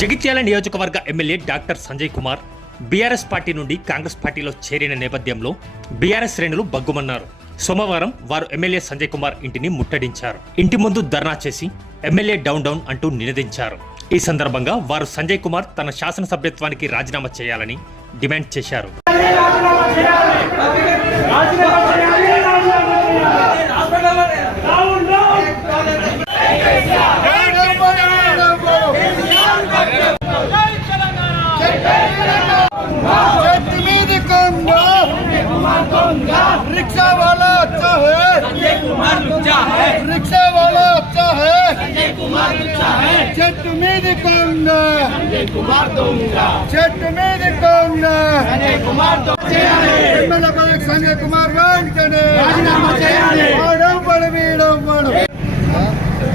జగిత్యాల నియోజకవర్గ MLA doctor Sanjay Kumar BRS party నుండి కాంగ్రెస్ పార్టీలో చేరిన నేపథ్యంలో బీఆర్ఎస్ శ్రేణులు బగ్గుమన్నారు. సోమవారం వారు ఎమ్మెల్యే సంజయ్ కుమార్ ఇంటిని ముట్టడించారు. ఇంటి ముందు ధర్నా చేసి ఎమ్మెల్యే డౌన్ డౌన్ అంటూ నినదించారు. ఈ సందర్భంగా వారు సంజయ్ కుమార్ తన శాసనసభ్యత్వానికి రాజీనామా చేయాలని డిమాండ్ చేశారు. रिक्शा वाला अच्छा है, संजय कुमार लुच्चा है, रिक्शा वाला अच्छा है, संजय कुमार लुच्चा है, చెట్టు మీది కొంగ సంజయ్ కుమార్ దొంగ, చెట్టు మీది కొంగ సంజయ్ కుమార్ దొంగ చేయాలి, ఎమ్మెల్యే సంజయ్ కుమార్ వెంటనే రాజీనామా చేయాలి.